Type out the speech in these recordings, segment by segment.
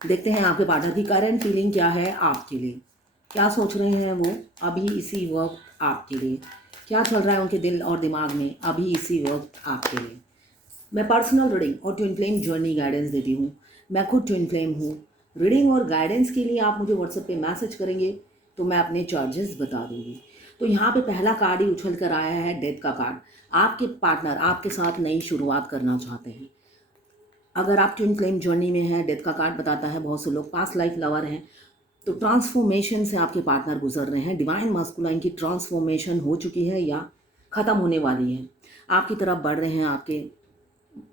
देखते हैं आपके पार्टनर की करंट फीलिंग क्या है आपके लिए, क्या सोच रहे हैं वो अभी इसी वक्त आपके लिए, क्या चल रहा है उनके दिल और दिमाग में अभी इसी वक्त आपके लिए। मैं पर्सनल रीडिंग और ट्विन फ्लेम जर्नी गाइडेंस देती हूँ। मैं खुद ट्विन फ्लेम हूँ। रीडिंग और गाइडेंस के लिए आप मुझे व्हाट्सएप पे मैसेज करेंगे तो मैं अपने चार्जेस बता दूँगी। तो यहाँ पे पहला कार्ड ही उछल कर आया है, डेथ का कार्ड। आपके पार्टनर आपके साथ नई शुरुआत करना चाहते हैं। अगर आप ट्विन फ्लेम जर्नी में हैं, डेथ का कार्ड बताता है बहुत से लोग पास्ट लाइफ लवर हैं, तो ट्रांसफॉर्मेशन से आपके पार्टनर गुजर रहे हैं। डिवाइन मास्कुलाइन की ट्रांसफॉर्मेशन हो चुकी है या ख़त्म होने वाली है। आपकी तरफ बढ़ रहे हैं आपके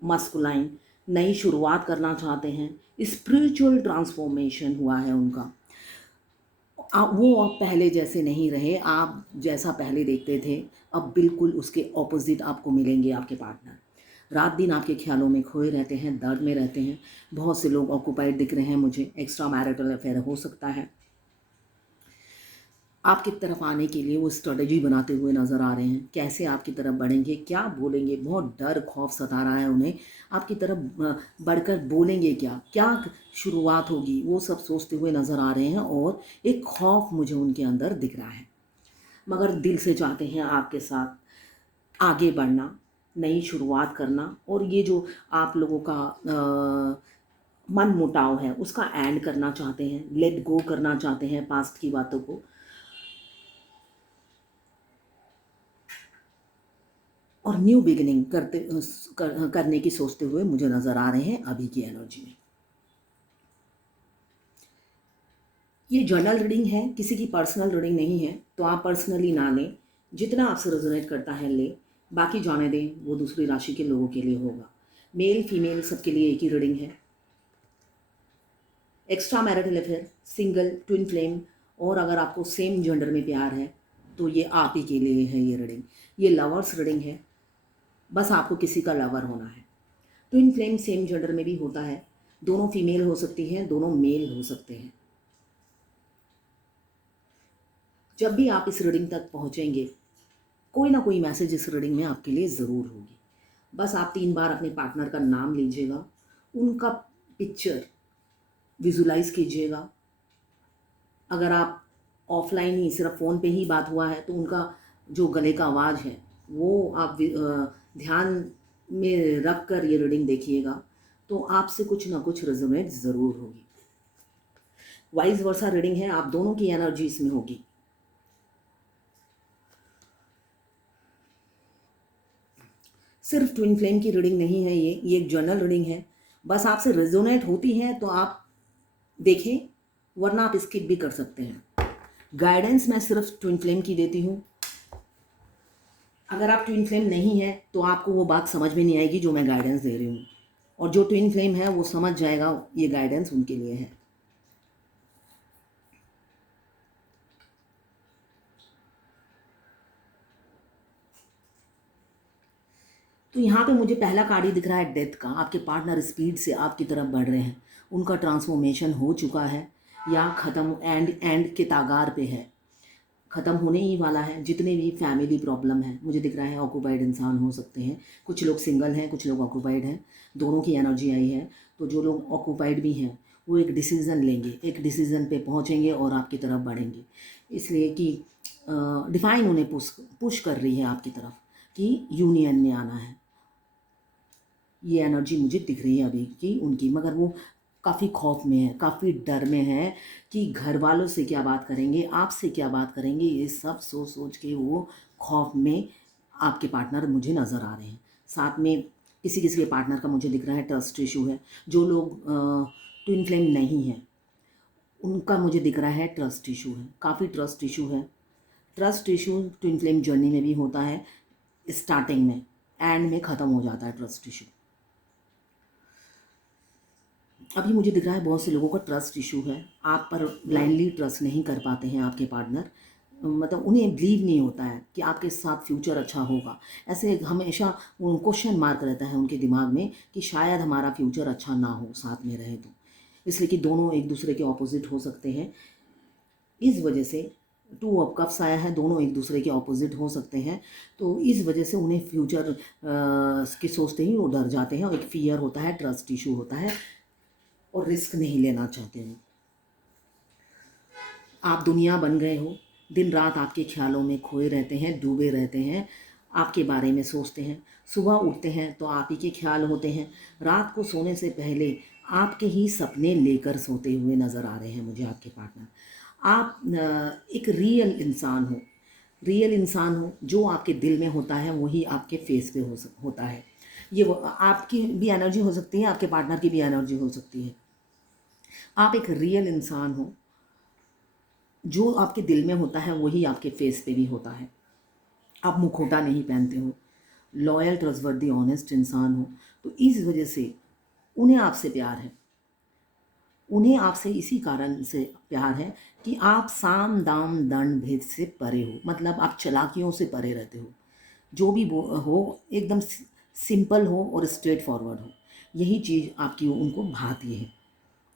मस्कुलाइन, नई शुरुआत करना चाहते हैं। स्पिरिचुअल ट्रांसफॉर्मेशन हुआ है उनका। वो अब पहले जैसे नहीं रहे, आप जैसा पहले देखते थे अब बिल्कुल उसके ऑपोजिट आपको मिलेंगे आपके पार्टनर। रात दिन आपके ख्यालों में खोए रहते हैं, दर्द में रहते हैं। बहुत से लोग ऑक्यूपाइड दिख रहे हैं मुझे, एक्स्ट्रा मैरिटल अफेयर हो सकता है। आपकी तरफ आने के लिए वो स्ट्रेटजी बनाते हुए नज़र आ रहे हैं, कैसे आपकी तरफ बढ़ेंगे, क्या बोलेंगे। बहुत डर खौफ सता रहा है उन्हें। आपकी तरफ बढ़कर बोलेंगे क्या, क्या शुरुआत होगी, वो सब सोचते हुए नज़र आ रहे हैं। और एक खौफ मुझे उनके अंदर दिख रहा है, मगर दिल से चाहते हैं आपके साथ आगे बढ़ना, नई शुरुआत करना। और ये जो आप लोगों का मन मुटाव है उसका एंड करना चाहते हैं, लेट गो करना चाहते हैं पास्ट की बातों को, और न्यू बिगिनिंग करने की सोचते हुए मुझे नज़र आ रहे हैं अभी की एनर्जी में। ये जर्नल रीडिंग है, किसी की पर्सनल रीडिंग नहीं है, तो आप पर्सनली ना लें। जितना आपसे रेजोनेट करता है ले, बाकी जाने दें, वो दूसरी राशि के लोगों के लिए होगा। मेल फीमेल सबके लिए एक ही रीडिंग है। Extra marital affair, single, twin flame, और अगर आपको सेम जेंडर में प्यार है तो ये आप ही के लिए है ये रीडिंग। ये लवर्स रीडिंग है, बस आपको किसी का लवर होना है। ट्विन फ्लेम सेम जेंडर में भी होता है, दोनों फीमेल हो सकती हैं, दोनों मेल हो सकते हैं। जब भी आप इस रीडिंग तक पहुंचेंगे, कोई ना कोई मैसेज इस रीडिंग में आपके लिए ज़रूर होगी। बस आप 3 बार अपने पार्टनर का नाम लीजिएगा, उनका पिक्चर विजुलाइज कीजिएगा। अगर आप ऑफलाइन ही सिर्फ फ़ोन पे ही बात हुआ है तो उनका जो गले का आवाज़ है वो आप ध्यान में रख कर ये रीडिंग देखिएगा, तो आपसे कुछ ना कुछ रेजोनेट ज़रूर होगी। वाइस वर्सा रीडिंग है, आप दोनों की एनर्जी इसमें होगी। सिर्फ ट्विन फ्लेम की रीडिंग नहीं है, ये एक जर्नल रीडिंग है। बस आपसे रेजोनेट होती है तो आप देखें, वरना आप स्किप भी कर सकते हैं। गाइडेंस मैं सिर्फ ट्विन फ्लेम की देती हूँ। अगर आप ट्विन फ्लेम नहीं है तो आपको वो बात समझ में नहीं आएगी जो मैं गाइडेंस दे रही हूँ, और जो ट्विन फ्लेम है वो समझ जाएगा ये गाइडेंस उनके लिए है। तो यहाँ पे मुझे पहला कार्ड ही दिख रहा है डेथ का। आपके पार्टनर स्पीड से आपकी तरफ बढ़ रहे हैं, उनका ट्रांसफॉर्मेशन हो चुका है या ख़त्म, एंड के तागार पे है, ख़त्म होने ही वाला है। जितने भी फैमिली प्रॉब्लम है मुझे दिख रहा है, ऑक्यूपाइड इंसान हो सकते हैं, कुछ लोग सिंगल हैं, कुछ लोग ऑक्यूपाइड हैं, दोनों की एनर्जी आई है। तो जो लोग ऑक्यूपाइड भी हैं वो एक डिसीज़न लेंगे, एक डिसीज़न पे पहुंचेंगे और आपकी तरफ बढ़ेंगे, इसलिए कि डिवाइन उन्हें पुश कर रही है आपकी तरफ कि यूनियन में आना है। ये एनर्जी मुझे दिख रही है अभी की उनकी, मगर वो काफ़ी खौफ में है, काफ़ी डर में है कि घर वालों से क्या बात करेंगे, आपसे क्या बात करेंगे, ये सब सोच सोच के वो खौफ में आपके पार्टनर मुझे नज़र आ रहे हैं। साथ में किसी किसी के पार्टनर का मुझे दिख रहा है ट्रस्ट इशू है। जो लोग ट्विन फ्लेम नहीं है उनका मुझे दिख रहा है ट्रस्ट इशू है, काफ़ी ट्रस्ट इशू है। Trust issue twin flame journey में भी होता है, स्टार्टिंग में, एंड में ख़त्म हो जाता है ट्रस्ट इशू। अभी मुझे दिख रहा है बहुत से लोगों का ट्रस्ट इशू है, आप पर ब्लाइंडली ट्रस्ट नहीं कर पाते हैं आपके पार्टनर, मतलब उन्हें बिलीव नहीं होता है कि आपके साथ फ्यूचर अच्छा होगा। ऐसे हमेशा क्वेश्चन मार्क रहता है उनके दिमाग में कि शायद हमारा फ्यूचर अच्छा ना हो साथ में रहे तो, इसलिए कि दोनों एक दूसरे के ऑपोजिट हो सकते हैं। इस वजह से 2 ऑफ कप्स आया है, दोनों एक दूसरे के ऑपोजिट हो सकते हैं। तो इस वजह से उन्हें फ्यूचर की सोचते ही वो डर जाते हैं, और एक फियर होता है, ट्रस्ट इशू होता है। और रिस्क नहीं लेना चाहते हो। आप दुनिया बन गए हो, दिन रात आपके ख्यालों में खोए रहते हैं, डूबे रहते हैं, आपके बारे में सोचते हैं। सुबह उठते हैं तो आप ही के ख्याल होते हैं। रात को सोने से पहले आपके ही सपने लेकर सोते हुए नज़र आ रहे हैं मुझे आपके पार्टनर। आप एक रियल इंसान हो, जो आपके दिल में होता है वही आपके फेस पे होता है। ये वो आपकी भी एनर्जी हो सकती है, आपके पार्टनर की भी एनर्जी हो सकती है। आप एक रियल इंसान हो, जो आपके दिल में होता है वही आपके फेस पे भी होता है। आप मुखौटा नहीं पहनते हो, लॉयल, ट्रस्टवर्दी, ऑनेस्ट इंसान हो। तो इस वजह से उन्हें आपसे प्यार है। उन्हें आपसे इसी कारण से प्यार है कि आप साम दाम दंड भेद से परे हो, मतलब आप चालाकियों से परे रहते हो। जो भी हो एकदम सिंपल हो और स्ट्रेट फॉरवर्ड हो। यही चीज़ आपकी उनको भाती है।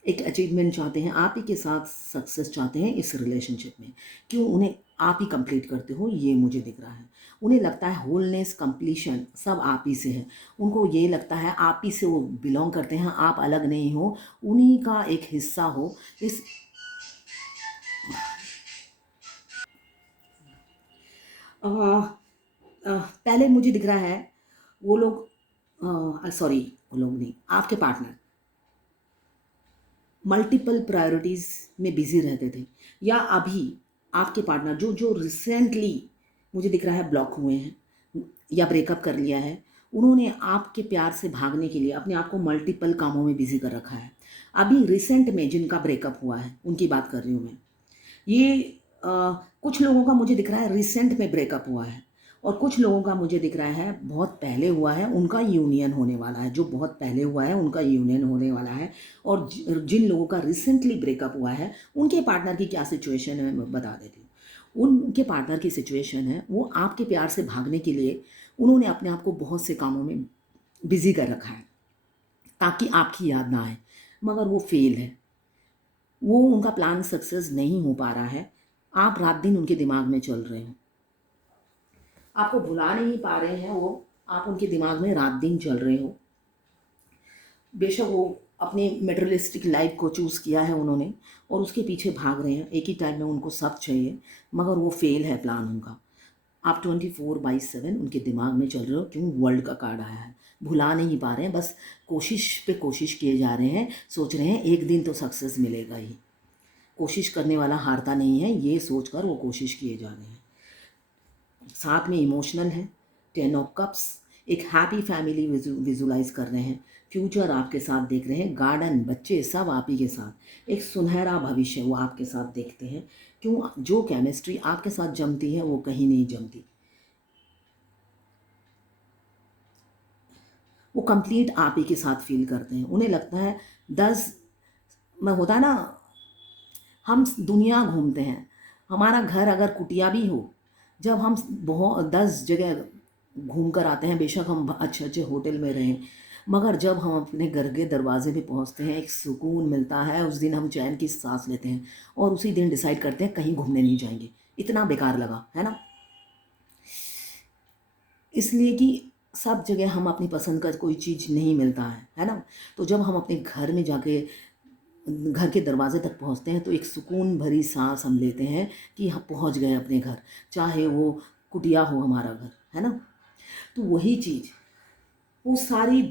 एक अचीवमेंट चाहते हैं, आप ही के साथ सक्सेस चाहते हैं इस रिलेशनशिप में। क्यों? उन्हें आप ही कंप्लीट करते हो, ये मुझे दिख रहा है। उन्हें लगता है होलनेस, कंप्लीशन सब आप ही से है। उनको ये लगता है आप ही से वो बिलोंग करते हैं, आप अलग नहीं हो, उन्हीं का एक हिस्सा हो। इस अ, पहले मुझे दिख रहा है वो लोग, सॉरी, वो लोग नहीं, आपके पार्टनर मल्टीपल प्रायोरिटीज़ में बिजी रहते थे, या अभी आपके पार्टनर जो जो रिसेंटली मुझे दिख रहा है ब्लॉक हुए हैं या ब्रेकअप कर लिया है, उन्होंने आपके प्यार से भागने के लिए अपने आप को मल्टीपल कामों में बिजी कर रखा है। अभी रिसेंट में जिनका ब्रेकअप हुआ है उनकी बात कर रही हूँ मैं। ये कुछ लोगों का मुझे दिख रहा है रिसेंट में ब्रेकअप हुआ है, और कुछ लोगों का मुझे दिख रहा है बहुत पहले हुआ है, उनका यूनियन होने वाला है। जो बहुत पहले हुआ है उनका यूनियन होने वाला है। और जिन लोगों का रिसेंटली ब्रेकअप हुआ है उनके पार्टनर की क्या सिचुएशन है मैं बता देती हूँ। उनके पार्टनर की सिचुएशन है, वो आपके प्यार से भागने के लिए उन्होंने अपने आप को बहुत से कामों में बिजी कर रखा है ताकि आपकी याद ना आए, मगर वो फेल है। वो उनका प्लान सक्सेस नहीं हो पा रहा है। आप रात दिन उनके दिमाग में चल रहे हो, आपको भुला नहीं पा रहे हैं वो, आप उनके दिमाग में रात दिन चल रहे हो। बेशक वो अपनी मेटेरियलिस्टिक लाइफ को चूज़ किया है उन्होंने और उसके पीछे भाग रहे हैं, एक ही टाइम में उनको सब चाहिए, मगर वो फेल है प्लान उनका। आप 24/7 उनके दिमाग में चल रहे हो। क्यों? वर्ल्ड का कार्ड आया है। भुला नहीं पा रहे हैं, बस कोशिश पे कोशिश किए जा रहे हैं, सोच रहे हैं एक दिन तो सक्सेस मिलेगा ही। कोशिश करने वाला हारता नहीं है, ये सोचकर वो कोशिश किए जा रहे हैं। साथ में इमोशनल है, 10 ऑफ कप्स, एक हैप्पी फैमिली विजुलाइज कर रहे हैं, फ्यूचर आपके साथ देख रहे हैं, गार्डन, बच्चे सब आप ही के साथ, एक सुनहरा भविष्य वो आपके साथ देखते हैं। क्यों? जो केमिस्ट्री आपके साथ जमती है वो कहीं नहीं जमती। वो कंप्लीट आप ही के साथ फील करते हैं। उन्हें लगता है 10 में होता है ना, हम दुनिया घूमते हैं, हमारा घर अगर कुटिया भी हो, जब हम बहुत 10 जगह घूम कर आते हैं, बेशक हम अच्छे अच्छे होटल में रहें, मगर जब हम अपने घर के दरवाजे पे पहुंचते हैं एक सुकून मिलता है, उस दिन हम चैन की सांस लेते हैं और उसी दिन डिसाइड करते हैं कहीं घूमने नहीं जाएंगे, इतना बेकार लगा है ना। इसलिए कि सब जगह हम अपनी पसंद का कोई चीज़ नहीं मिलता है ना। तो जब हम अपने घर में जाके घर के दरवाजे तक पहुंचते हैं तो एक सुकून भरी सांस हम लेते हैं कि हम पहुंच गए अपने घर, चाहे वो कुटिया हो हमारा घर, है ना। तो वही चीज़ वो सारी,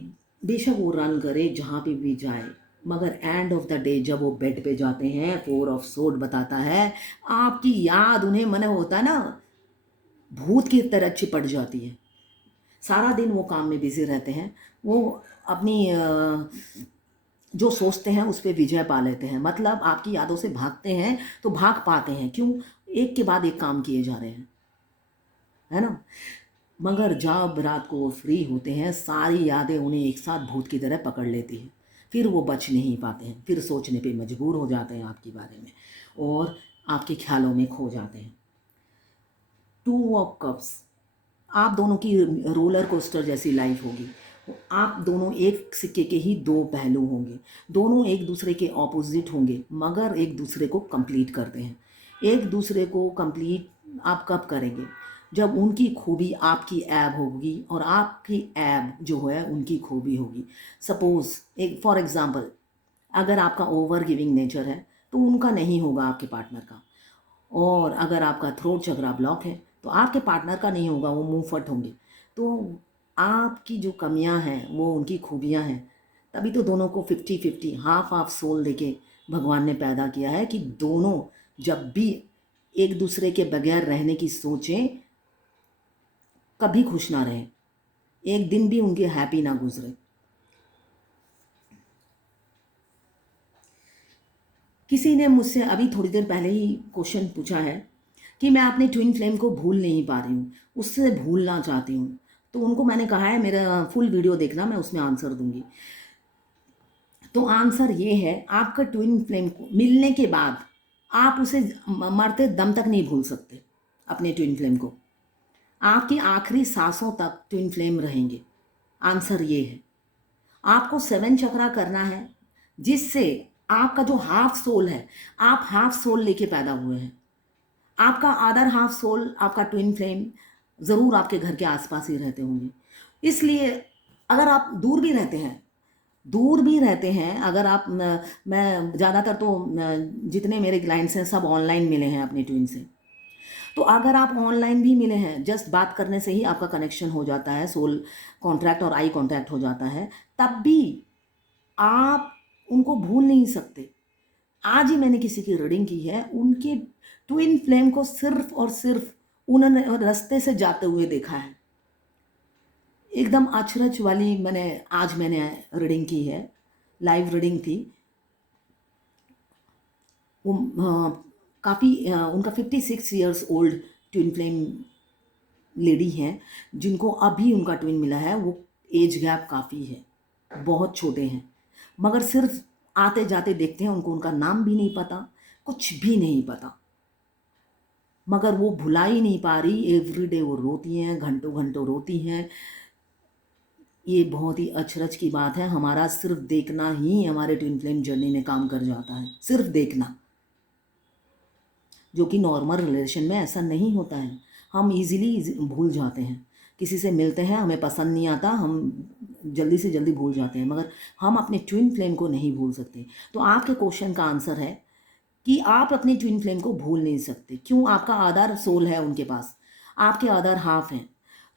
बेशक वो रन करे जहाँ पे भी जाए, मगर एंड ऑफ द डे जब वो बेड पे जाते हैं, 4 ऑफ सोर्ड बताता है, आपकी याद उन्हें मन होता है ना, भूत की तरह चिपट जाती है। सारा दिन वो काम में बिजी रहते हैं, वो अपनी जो सोचते हैं उस पर विजय पा लेते हैं, मतलब आपकी यादों से भागते हैं तो भाग पाते हैं। क्यों? एक के बाद एक काम किए जा रहे हैं, है ना। मगर जब रात को वो फ्री होते हैं सारी यादें उन्हें एक साथ भूत की तरह पकड़ लेती हैं, फिर वो बच नहीं पाते हैं, फिर सोचने पे मजबूर हो जाते हैं आपके बारे में और आपके ख्यालों में खो जाते हैं। 2 ऑफ कप्स, आप दोनों की रोलर कोस्टर जैसी लाइफ होगी। आप दोनों एक सिक्के के ही दो पहलू होंगे, दोनों एक दूसरे के ऑपोजिट होंगे, मगर एक दूसरे को कंप्लीट करते हैं। एक दूसरे को कंप्लीट आप कब करेंगे? जब उनकी खूबी आपकी ऐब होगी और आपकी ऐब जो है उनकी खूबी होगी। सपोज़ एक फॉर एग्ज़ाम्पल, अगर आपका ओवर गिविंग नेचर है तो उनका नहीं होगा आपके पार्टनर का। और अगर आपका थ्रोट चक्रा ब्लॉक है तो आपके पार्टनर का नहीं होगा, वो मुंह फट होंगे। तो आपकी जो कमियां हैं वो उनकी खूबियां हैं। तभी तो दोनों को 50-50 हाफ हाफ सोल देके भगवान ने पैदा किया है कि दोनों जब भी एक दूसरे के बगैर रहने की सोचें, कभी खुश ना रहें, एक दिन भी उनके हैप्पी ना गुजरे। किसी ने मुझसे अभी थोड़ी देर पहले ही क्वेश्चन पूछा है कि मैं अपने ट्विन फ्लेम को भूल नहीं पा रही हूँ, उससे भूलना चाहती हूँ। तो उनको मैंने कहा है मेरा फुल वीडियो देखना, मैं उसमें आंसर दूंगी। तो आंसर ये है, आपका ट्विन फ्लेम को मिलने के बाद आप उसे मरते दम तक नहीं भूल सकते। अपने ट्विन फ्लेम को आपकी आखिरी सांसों तक ट्विन फ्लेम रहेंगे। आंसर ये है, आपको 7 चक्रा करना है, जिससे आपका जो हाफ सोल है, आप हाफ सोल लेके पैदा हुए हैं। आपका अदर हाफ सोल, आपका ट्विन फ्लेम ज़रूर आपके घर के आसपास ही रहते होंगे। इसलिए अगर आप दूर भी रहते हैं, अगर आप मैं ज़्यादातर तो जितने मेरे क्लाइंट्स हैं सब ऑनलाइन मिले हैं अपने ट्विन से। तो अगर आप ऑनलाइन भी मिले हैं, जस्ट बात करने से ही आपका कनेक्शन हो जाता है, सोल कॉन्ट्रैक्ट और आई कॉन्ट्रैक्ट हो जाता है, तब भी आप उनको भूल नहीं सकते। आज ही मैंने किसी की रीडिंग की है, उनके ट्विन फ्लेम को सिर्फ और सिर्फ उन्होंने रास्ते से जाते हुए देखा है। एकदम अचरज वाली मैंने रीडिंग की है, लाइव रीडिंग थी। वो काफ़ी उनका 56 years old twin flame lady हैं, जिनको अभी उनका ट्विन मिला है। वो एज गैप काफ़ी है, बहुत छोटे हैं, मगर सिर्फ आते जाते देखते हैं, उनको उनका नाम भी नहीं पता, कुछ भी नहीं पता। मगर वो भुला ही नहीं पा रही, एवरीडे वो रोती हैं, घंटों घंटों रोती हैं। ये बहुत ही अचरज की बात है, हमारा सिर्फ देखना ही हमारे ट्विन फ्लेम जर्नी में काम कर जाता है, सिर्फ देखना, जो कि नॉर्मल रिलेशन में ऐसा नहीं होता है। हम इजीली भूल जाते हैं, किसी से मिलते हैं, हमें पसंद नहीं आता, हम जल्दी से जल्दी भूल जाते हैं, मगर हम अपने ट्विन फ्लेम को नहीं भूल सकते। तो आपके क्वेश्चन का आंसर है कि आप अपने ट्विन फ्लेम को भूल नहीं सकते। क्यों? आपका अदर सोल है उनके पास, आपके अदर हाफ हैं,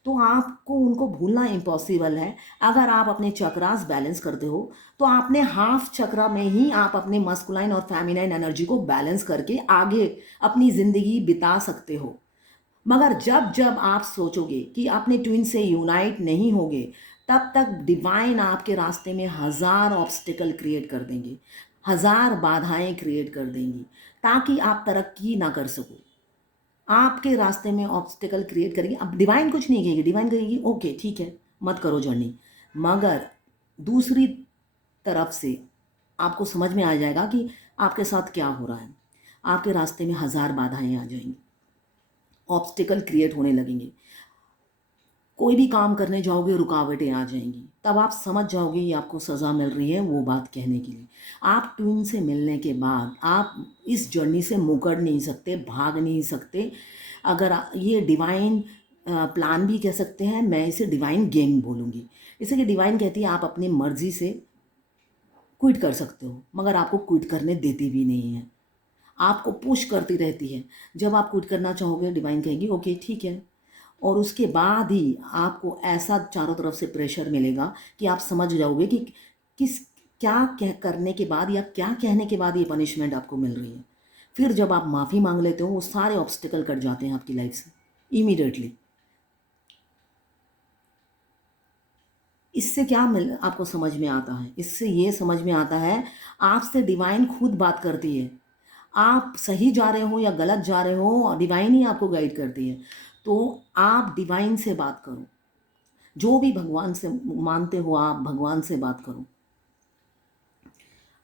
तो आपको उनको भूलना इम्पॉसिबल है। अगर आप अपने चक्रास बैलेंस करते हो तो आपने हाफ चक्रा में ही आप अपने मस्कुलाइन और फेमिनाइन एनर्जी को बैलेंस करके आगे अपनी ज़िंदगी बिता सकते हो। मगर जब जब आप सोचोगे कि अपने ट्विन से यूनाइट नहीं होगे, तब तक डिवाइन आपके रास्ते में हज़ार ऑब्स्टिकल क्रिएट कर देंगे, हज़ार बाधाएं क्रिएट कर देंगी, ताकि आप तरक्की ना कर सको। आपके रास्ते में ऑब्स्टिकल क्रिएट करेगी। अब डिवाइन कुछ नहीं कहेगी, डिवाइन कहेगी ओके ठीक है, मत करो जर्नी। मगर दूसरी तरफ से आपको समझ में आ जाएगा कि आपके साथ क्या हो रहा है। आपके रास्ते में हज़ार बाधाएं आ जाएंगी, ऑब्स्टिकल क्रिएट होने लगेंगे, कोई भी काम करने जाओगे रुकावटें आ जाएंगी। तब आप समझ जाओगे ये आपको सज़ा मिल रही है वो बात कहने के लिए। आप ट्विन से मिलने के बाद आप इस जर्नी से मुकर नहीं सकते, भाग नहीं सकते। अगर ये डिवाइन प्लान भी कह सकते हैं, मैं इसे डिवाइन गेम बोलूँगी। इसे कि डिवाइन कहती है आप अपनी मर्जी से क्विट कर सकते हो, मगर आपको क्विट करने देती भी नहीं है, आपको पुश करती रहती है। जब आप क्विट करना चाहोगे, डिवाइन कहेगी ओके ठीक है, और उसके बाद ही आपको ऐसा चारों तरफ से प्रेशर मिलेगा कि आप समझ जाओगे कि किस क्या कह करने के बाद या क्या कहने के बाद ये पनिशमेंट आपको मिल रही है। फिर जब आप माफ़ी मांग लेते हो, वो सारे ऑब्स्टिकल कट जाते हैं आपकी लाइफ से इमीडिएटली। इससे क्या मिल आपको समझ में आता है? इससे ये समझ में आता है, आपसे डिवाइन खुद बात करती है। आप सही जा रहे हो या गलत जा रहे हो, डिवाइन ही आपको गाइड करती है। तो आप डिवाइन से बात करो, जो भी भगवान से मानते हो आप भगवान से बात करो,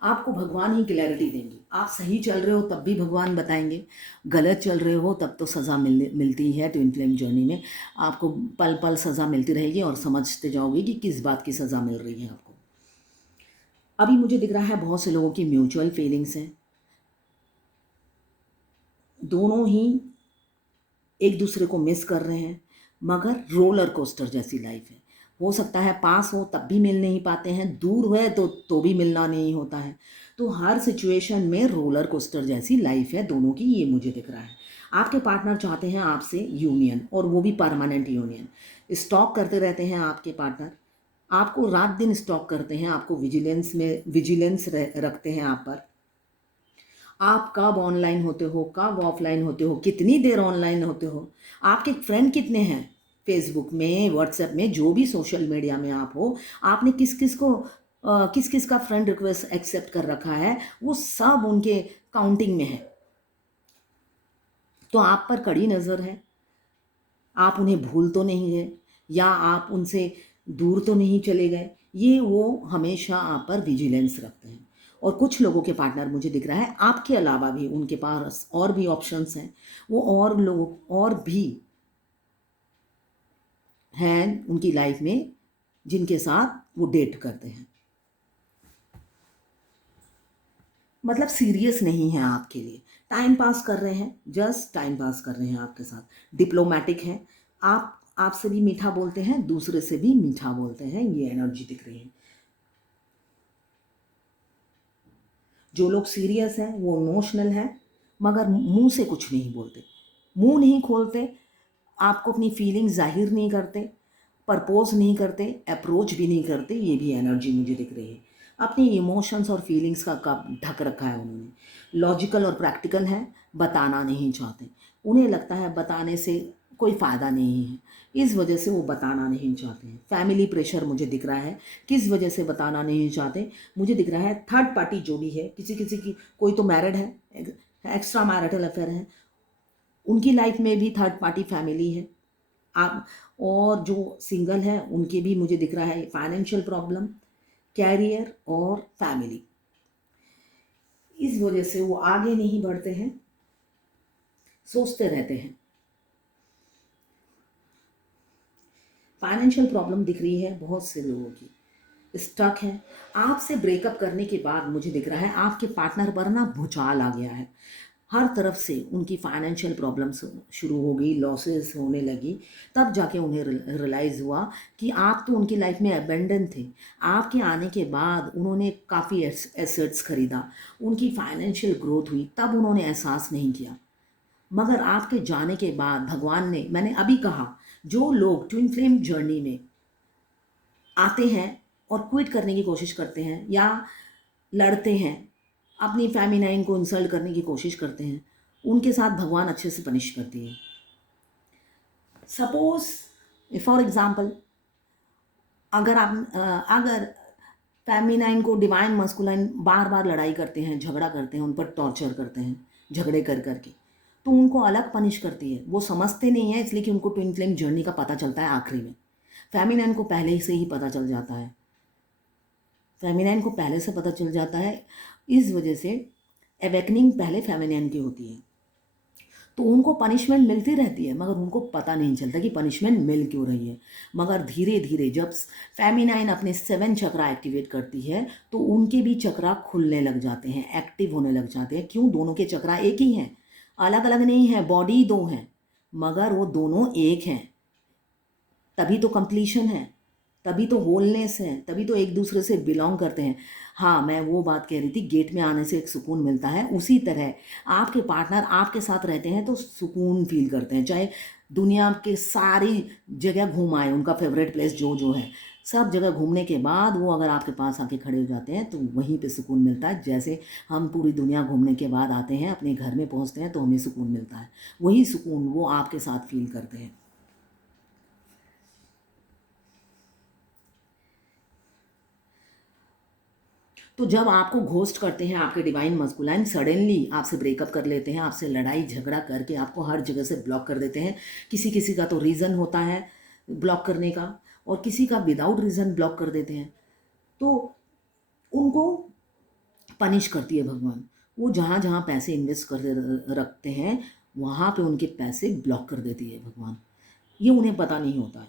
आपको भगवान ही क्लैरिटी देंगे। आप सही चल रहे हो तब भी भगवान बताएंगे, गलत चल रहे हो तब तो सज़ा मिलती है। ट्विन फ्लेम जर्नी में आपको पल पल सज़ा मिलती रहेगी और समझते जाओगे कि किस बात की सज़ा मिल रही है आपको। अभी मुझे दिख रहा है बहुत से लोगों की म्यूचुअल फीलिंग्स हैं, दोनों ही एक दूसरे को मिस कर रहे हैं, मगर रोलर कोस्टर जैसी लाइफ है। हो सकता है पास हो तब भी मिल नहीं पाते हैं, दूर है तो भी मिलना नहीं होता है। तो हर सिचुएशन में रोलर कोस्टर जैसी लाइफ है दोनों की, ये मुझे दिख रहा है। आपके पार्टनर चाहते हैं आपसे यूनियन, और वो भी परमानेंट यूनियन। स्टॉक करते रहते हैं आपके पार्टनर, आपको रात दिन स्टॉक करते हैं, आपको विजिलेंस रखते हैं आप पर। आप कब ऑनलाइन होते हो, कब ऑफलाइन होते हो, कितनी देर ऑनलाइन होते हो, आपके फ्रेंड कितने हैं फेसबुक में, व्हाट्सएप में, जो भी सोशल मीडिया में आप हो, आपने किस किस का फ्रेंड रिक्वेस्ट एक्सेप्ट कर रखा है, वो सब उनके काउंटिंग में है। तो आप पर कड़ी नज़र है, आप उन्हें भूल तो नहीं गए, या आप उनसे दूर तो नहीं चले गए। ये वो हमेशा आप पर विजिलेंस रखते हैं। और कुछ लोगों के पार्टनर मुझे दिख रहा है आपके अलावा भी उनके पास और भी ऑप्शंस हैं, वो और लोग और भी हैं उनकी लाइफ में जिनके साथ वो डेट करते हैं। मतलब सीरियस नहीं है आपके लिए, टाइम पास कर रहे हैं, जस्ट टाइम पास कर रहे हैं आपके साथ। डिप्लोमेटिक हैं आप, आपसे भी मीठा बोलते हैं, दूसरे से भी मीठा बोलते हैं, ये एनर्जी दिख रही है। जो लोग सीरियस हैं वो इमोशनल हैं, मगर मुंह से कुछ नहीं बोलते, मुंह नहीं खोलते, आपको अपनी फीलिंग जाहिर नहीं करते, प्रपोज नहीं करते, अप्रोच भी नहीं करते, ये भी एनर्जी मुझे दिख रही है। अपनी इमोशंस और फीलिंग्स का कप ढक रखा है उन्होंने। लॉजिकल और प्रैक्टिकल है, बताना नहीं चाहते, उन्हें लगता है बताने से कोई फ़ायदा नहीं है, इस वजह से वो बताना नहीं चाहते हैं। फैमिली प्रेशर मुझे दिख रहा है, किस वजह से बताना नहीं चाहते, मुझे दिख रहा है थर्ड पार्टी जो भी है, किसी किसी की, कोई तो मैरिड है, एक्स्ट्रा मैरिटल अफेयर है, उनकी लाइफ में भी थर्ड पार्टी फैमिली है। आप और जो सिंगल है उनके भी मुझे दिख रहा है फाइनेंशियल प्रॉब्लम, कैरियर और फैमिली, इस वजह से वो आगे नहीं बढ़ते हैं, सोचते रहते हैं। फाइनेंशियल प्रॉब्लम दिख रही है बहुत से लोगों की, स्टक है। आपसे ब्रेकअप करने के बाद मुझे दिख रहा है आपके पार्टनर पर ना भूचाल आ गया है, हर तरफ से उनकी फाइनेंशियल प्रॉब्लम्स शुरू हो गई, लॉसेस होने लगी। तब जाके उन्हें रियलाइज़ हुआ कि आप तो उनकी लाइफ में अबेंडन थे। आपके आने के बाद उन्होंने काफ़ी एसेट्स खरीदा, उनकी फाइनेंशियल ग्रोथ हुई, तब उन्होंने एहसास नहीं किया। मगर आपके जाने के बाद भगवान ने, मैंने अभी कहा, जो लोग ट्विन फ्लेम जर्नी में आते हैं और क्विट करने की कोशिश करते हैं या लड़ते हैं, अपनी फेमिनाइन को इंसल्ट करने की कोशिश करते हैं, उनके साथ भगवान अच्छे से पनिश करती है। सपोज फॉर एग्जाम्पल, अगर फेमिनाइन को डिवाइन मस्कुलाइन बार बार लड़ाई करते हैं, झगड़ा करते हैं, उन पर टॉर्चर करते हैं झगड़े कर करके, तो उनको अलग पनिश करती है। वो समझते नहीं है, इसलिए कि उनको ट्विन फ्लेम जर्नी का पता चलता है आखिरी में। फेमिनाइन को पहले से ही पता चल जाता है, फेमिनाइन को पहले से पता चल जाता है, इस वजह से अवेकनिंग पहले फेमिनाइन की होती है। तो उनको पनिशमेंट मिलती रहती है, मगर उनको पता नहीं चलता कि पनिशमेंट मिल क्यों रही है। मगर धीरे धीरे जब फेमिनाइन अपने 7 चक्रा एक्टिवेट करती है तो उनके भी चक्रा खुलने लग जाते हैं, एक्टिव होने लग जाते हैं। क्यों? दोनों के चक्रा एक ही हैं, अलग अलग नहीं है, बॉडी दो हैं, मगर वो दोनों एक हैं। तभी तो कंप्लीशन है, तभी तो होलनेस है, तभी तो एक दूसरे से बिलोंग करते हैं। हाँ, मैं वो बात कह रही थी, गेट में आने से एक सुकून मिलता है, उसी तरह आपके पार्टनर आपके साथ रहते हैं तो सुकून फील करते हैं। चाहे दुनिया के सारी जगह घूम आए, उनका फेवरेट प्लेस जो जो है, सब जगह घूमने के बाद वो अगर आपके पास आके खड़े हो जाते हैं तो वहीं पे सुकून मिलता है। जैसे हम पूरी दुनिया घूमने के बाद आते हैं, अपने घर में पहुंचते हैं तो हमें सुकून मिलता है, वही सुकून वो आपके साथ फील करते हैं। तो जब आपको घोस्ट करते हैं आपके डिवाइन मस्कुलाइन, सडनली आपसे ब्रेकअप कर लेते हैं, आपसे लड़ाई झगड़ा करके आपको हर जगह से ब्लॉक कर देते हैं। किसी किसी का तो रीज़न होता है ब्लॉक करने का, और किसी का विदाउट रीज़न ब्लॉक कर देते हैं, तो उनको पनिश करती है भगवान। वो जहाँ जहाँ पैसे इन्वेस्ट कर रखते हैं वहाँ पे उनके पैसे ब्लॉक कर देती है भगवान। ये उन्हें पता नहीं होता है,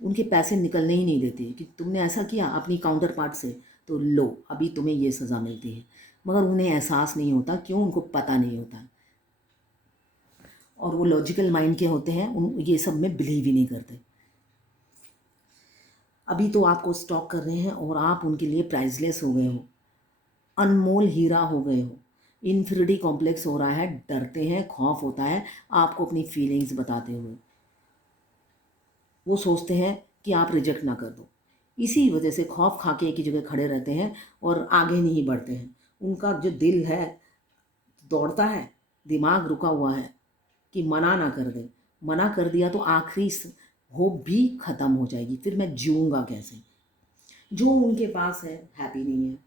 उनके पैसे निकलने ही नहीं देती कि तुमने ऐसा किया अपनी काउंटर पार्ट से, तो लो अभी तुम्हें ये सज़ा मिलती है। मगर उन्हें एहसास नहीं होता, क्यों? उनको पता नहीं होता, और वो लॉजिकल माइंड के होते हैं, उन ये सब में बिलीव ही नहीं करते। अभी तो आपको स्टॉक कर रहे हैं और आप उनके लिए प्राइसलेस हो गए हो, अनमोल हीरा हो गए हो। इन्फिनिटी कॉम्प्लेक्स हो रहा है, डरते हैं, खौफ होता है आपको अपनी फीलिंग्स बताते हुए। वो सोचते हैं कि आप रिजेक्ट ना कर दो, इसी वजह से खौफ खा के एक ही जगह खड़े रहते हैं और आगे नहीं बढ़ते हैं। उनका जो दिल है दौड़ता है, दिमाग रुका हुआ है कि मना ना कर दे। मना कर दिया तो आखिरी होप भी ख़त्म हो जाएगी, फिर मैं जीऊँगा कैसे। जो उनके पास है हैप्पी नहीं है,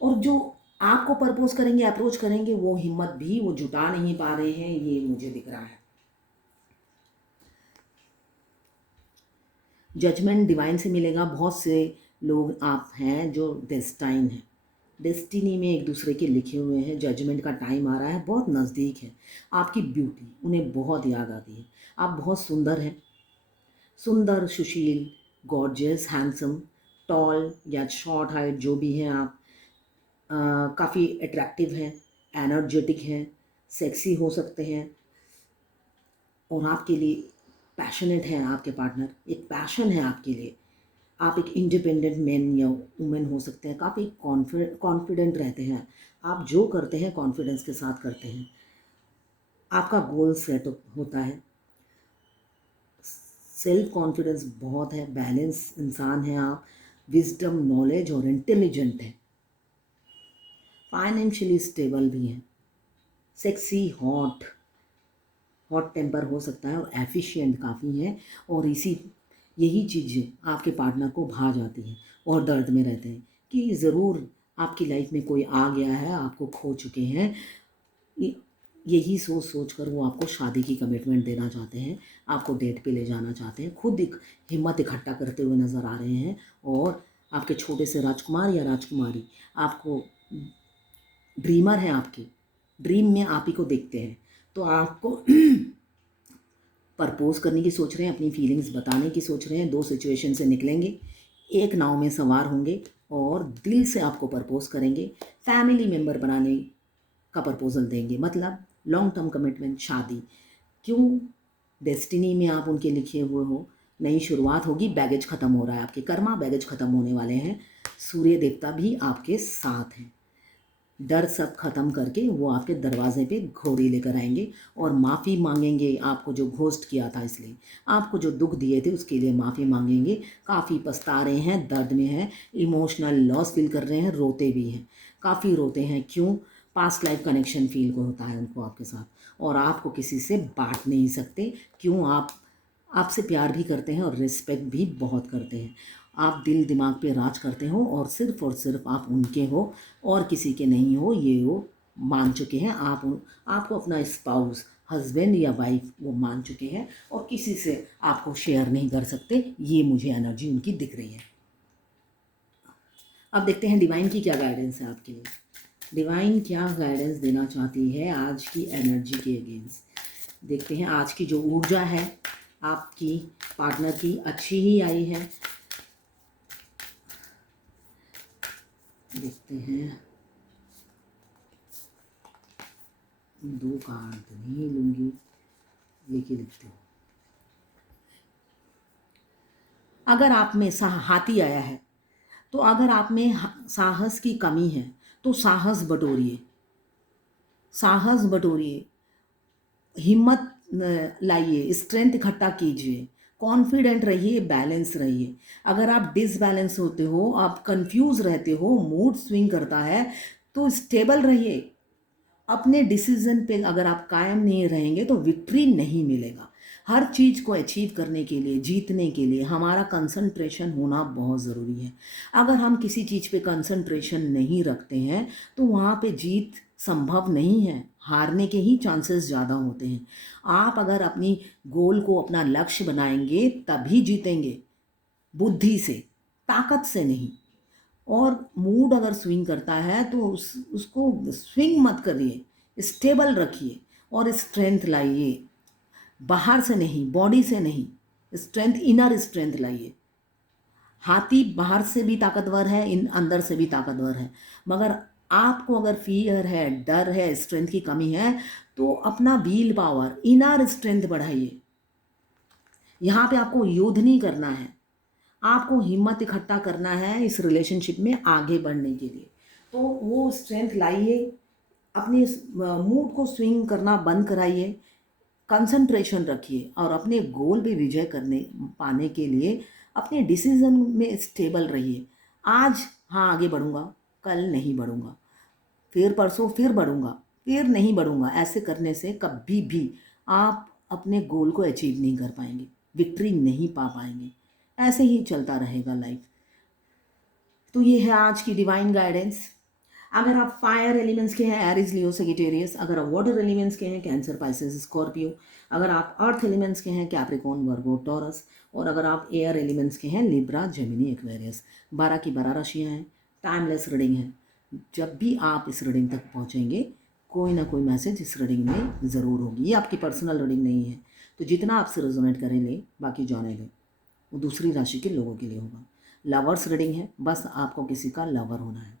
और जो आपको प्रपोज करेंगे, अप्रोच करेंगे, वो हिम्मत भी वो जुटा नहीं पा रहे हैं, ये मुझे दिख रहा है। जजमेंट डिवाइन से मिलेगा। बहुत से लोग आप हैं जो डेस्टाइन है, डेस्टिनी में एक दूसरे के लिखे हुए हैं। जजमेंट का टाइम आ रहा है, बहुत नज़दीक है। आपकी ब्यूटी उन्हें बहुत याद आती है। आप बहुत सुंदर हैं, सुंदर, सुशील, गॉर्जियस, हैंडसम, टॉल या शॉर्ट हाइट जो भी हैं आप, काफ़ी अट्रैक्टिव हैं, एनर्जेटिक हैं, सेक्सी हो सकते हैं, और आपके लिए पैशनेट है आपके पार्टनर, एक पैशन है आपके लिए। आप एक इंडिपेंडेंट मैन या वुमेन हो सकते हैं, काफ़ी कॉन्फिडेंट रहते हैं। आप जो करते हैं कॉन्फिडेंस के साथ करते हैं। आपका गोल सेट होता है, सेल्फ कॉन्फिडेंस बहुत है, बैलेंस इंसान है आप, विजडम, नॉलेज और इंटेलिजेंट है, फाइनेंशियली स्टेबल भी हैं, सेक्सी, हॉट, हॉट टेम्पर हो सकता है और एफिशिएंट काफ़ी है। और यही चीज़ें आपके पार्टनर को भा जाती हैं और दर्द में रहते हैं कि ज़रूर आपकी लाइफ में कोई आ गया है, आपको खो चुके हैं। यही सोच सोच कर वो आपको शादी की कमिटमेंट देना चाहते हैं, आपको डेट पे ले जाना चाहते हैं, खुद एक हिम्मत इकट्ठा करते हुए नज़र आ रहे हैं। और आपके छोटे से राजकुमार या राजकुमारी आपको ड्रीमर हैं, आपके ड्रीम में आप ही को देखते हैं, तो आपको प्रपोज करने की सोच रहे हैं, अपनी फीलिंग्स बताने की सोच रहे हैं। दो सिचुएशन से निकलेंगे, एक नाव में सवार होंगे और दिल से आपको प्रपोज करेंगे, फैमिली मेम्बर बनाने का प्रपोजल देंगे, मतलब लॉन्ग टर्म कमिटमेंट, शादी। क्यों? डेस्टिनी में आप उनके लिखे हुए हो, नई शुरुआत होगी, बैगेज ख़त्म हो रहा है, आपके कर्मा बैगेज ख़त्म होने वाले हैं। सूर्य देवता भी आपके साथ हैं, डर सब ख़त्म करके वो आपके दरवाजे पे घोड़ी लेकर आएंगे और माफ़ी मांगेंगे आपको जो घोस्ट किया था, इसलिए आपको जो दुख दिए थे उसके लिए माफ़ी मांगेंगे। काफ़ी पछता रहे हैं, दर्द में हैं, इमोशनल लॉस फील कर रहे हैं, रोते भी हैं, काफ़ी रोते हैं। क्यों? पास्ट लाइफ कनेक्शन फील को होता है उनको आपके साथ, और आपको किसी से बांट नहीं सकते। क्यों? आपसे प्यार भी करते हैं और रिस्पेक्ट भी बहुत करते हैं। आप दिल दिमाग पे राज करते हो और सिर्फ आप उनके हो और किसी के नहीं हो, ये वो मान चुके हैं। आपको अपना स्पाउस, हस्बैंड या वाइफ वो मान चुके हैं और किसी से आपको शेयर नहीं कर सकते। ये मुझे एनर्जी उनकी दिख रही है। अब देखते हैं डिवाइन की क्या गाइडेंस है आपके लिए। डिवाइन क्या गाइडेंस देना चाहती है आज की एनर्जी के अगेंस्ट। देखते हैं आज की जो ऊर्जा है आपकी पार्टनर की अच्छी ही आई है। देखते हैं, 2 कार्ड नहीं लूँगी, लेके लिखती हूँ। अगर आप में हाथी आया है, तो अगर आप में साहस की कमी है तो साहस बटोरिए, साहस बटोरिए, हिम्मत लाइए, स्ट्रेंथ इकट्ठा कीजिए, कॉन्फिडेंट रहिए, बैलेंस रहिए। अगर आप डिसबैलेंस होते हो, आप कंफ्यूज रहते हो, मूड स्विंग करता है, तो स्टेबल रहिए। अपने डिसीजन पे अगर आप कायम नहीं रहेंगे तो विक्ट्री नहीं मिलेगा। हर चीज़ को अचीव करने के लिए, जीतने के लिए हमारा कंसंट्रेशन होना बहुत ज़रूरी है। अगर हम किसी चीज़ पे कंसंट्रेशन नहीं रखते हैं तो वहाँ पे जीत संभव नहीं है, हारने के ही चांसेस ज़्यादा होते हैं। आप अगर अपनी गोल को अपना लक्ष्य बनाएंगे तभी जीतेंगे, बुद्धि से, ताकत से नहीं। और मूड अगर स्विंग करता है तो उसको स्विंग मत करिए, स्टेबल रखिए और स्ट्रेंथ लाइए, बाहर से नहीं, बॉडी से नहीं, स्ट्रेंथ, इनर स्ट्रेंथ लाइए। हाथी बाहर से भी ताकतवर है, इन अंदर से भी ताकतवर है, मगर आपको अगर फियर है, डर है, स्ट्रेंथ की कमी है, तो अपना व्हील पावर, इनर स्ट्रेंथ बढ़ाइए। यहाँ पे आपको युद्ध नहीं करना है, आपको हिम्मत इकट्ठा करना है इस रिलेशनशिप में आगे बढ़ने के लिए। तो वो स्ट्रेंथ लाइए, अपने मूड को स्विंग करना बंद कराइए, कंसंट्रेशन रखिए और अपने गोल पे विजय करने पाने के लिए अपने डिसीजन में स्टेबल रहिए। आज हाँ आगे बढ़ूँगा, कल नहीं बढ़ूँगा, फिर परसों फिर बढ़ूँगा, फिर नहीं बढ़ूँगा। ऐसे करने से कभी भी आप अपने गोल को अचीव नहीं कर पाएंगे, विक्ट्री नहीं पा पाएंगे। ऐसे ही चलता रहेगा लाइफ। तो ये है आज की डिवाइन गाइडेंस। अगर आप फायर एलिमेंट्स के हैं एरिस लियो सेजिटेरियस, अगर आप वाटर एलिमेंट्स के हैं कैंसर पाइसेस स्कॉर्पियो, अगर आप अर्थ एलिमेंट्स के हैं कैप्रिकॉर्न वर्गो टॉरस, और अगर आप एयर एलिमेंट्स के हैं लिब्रा जेमिनी एक्वेरियस। 12 की 12 राशियाँ हैं, टाइमलेस रीडिंग है। जब भी आप इस रीडिंग तक पहुँचेंगे कोई ना कोई मैसेज इस रीडिंग में ज़रूर होगी। ये आपकी पर्सनल रीडिंग नहीं है, तो जितना आपसे रेजोनेट करें ले, बाकी जाने लें, वो दूसरी राशि के लोगों के लिए होगा। लवर्स रीडिंग है, बस आपको किसी का लवर होना है।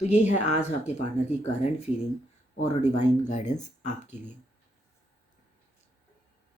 तो ये है आज आपके पार्टनर की करंट फीलिंग और डिवाइन गाइडेंस आपके लिए।